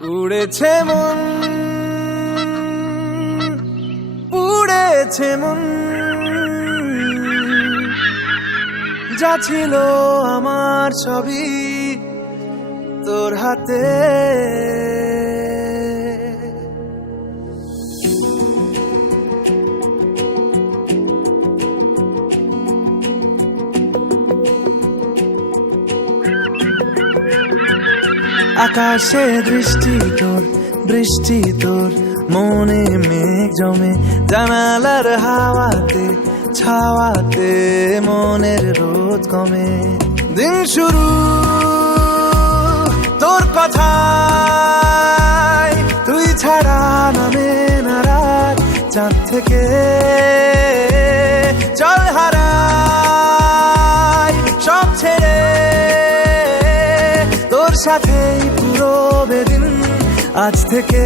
উড়েছে মন, উড়েছে মন, যা ছিল আমার ছবি তোর হাতে। আকাশে দৃষ্টি তোর, বৃষ্টি তোর, মনে মেঘ জমে, জানালার হাওয়াতে ছাওয়াতে মনের রোদ কমে। দিন শুরু তোর কথায়, তুই ছাড়া নামে না রাত, চাঁদ থেকে চল হারাই সব ছেড়ে, তোর সাথেই পুরো বেদিন আজ থেকে।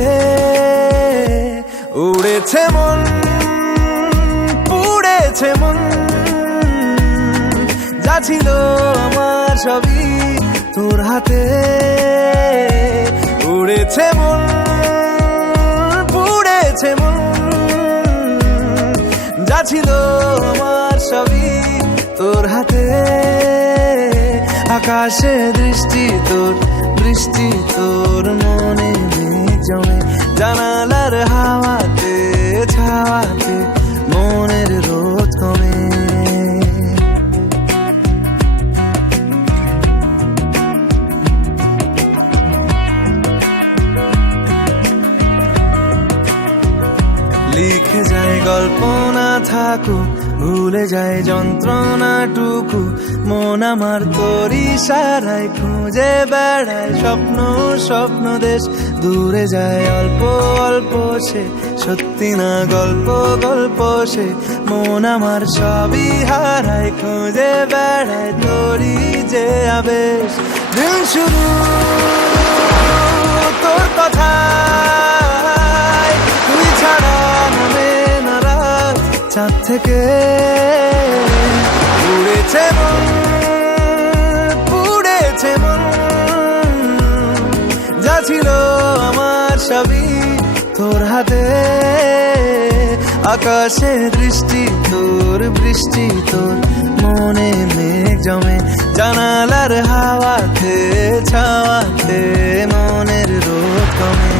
উড়েছে মন, পুড়েছে মন, যা ছিল আমার সবই তোর হাতে। উড়েছে মন, পুড়েছে মন, যা ছিল আমার সবই তোর হাতে। আকাশে দৃষ্টি তোর, বৃষ্টি তোর, মনে মেঘ জমে, জানালার হাওয়াতে ছাওয়াতে মনের রোদ কমে। লিখে যায় গল্প না থাকুক, ভুলে যায় যন্ত্রণাটুকু, মন আমার তোর ইশারায় খুঁজে বেড়ায় স্বপ্ন স্বপ্ন দেশ। দূরে যায় অল্প অল্প সে, সত্যি না গল্প গল্প সে, মন আমার সবই হারায় খুঁজে বেড়ায় তোরই যে আবেশ। দিন শুরু তোর কথায়, তুই ছাড়া নামে না রাত, চাঁদ থেকে। উড়েছে মন, পুড়েছে মন, যা ছিল আমার সবই তোর হাতে। আকাশে দৃষ্টি তোর, বৃষ্টি তোর, মনে মেঘ জমে, জানালার হাওয়াতে ছাওয়াতে মনের রোদ কমে।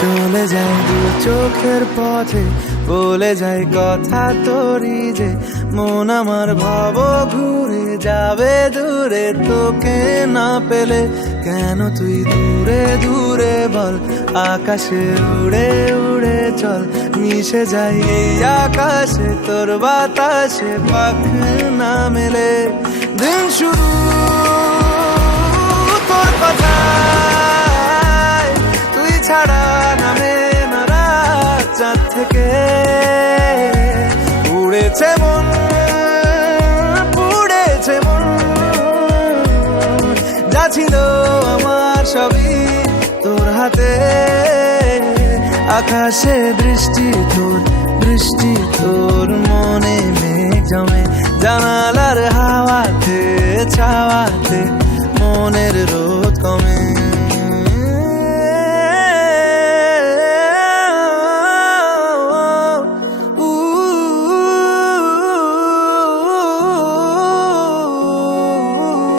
চলে যায় দু চোখের পথে, বলে যায় কথা তোরই যে, মন আমার ভাব ঘুরে যাবে দূরে তোকে না পেলে। কেন তুই দূরে দূরে বল, আকাশে উড়ে উড়ে চল, মিশে যাই এই আকাশে তোর বাতাসে পাখ না মেলে। দিন শুরু তোর কথায়, তুই ছাড়া নামে না রাত, চাঁদ থেকে। উড়েছে মন, পুড়েছে মন, যা ছিল আমার সবই তোর হাতে। আকাশে দৃষ্টি তোর, বৃষ্টি তোর, মনে মেঘ জমে, জানালার হাওয়াতে ছাওয়াতে মনের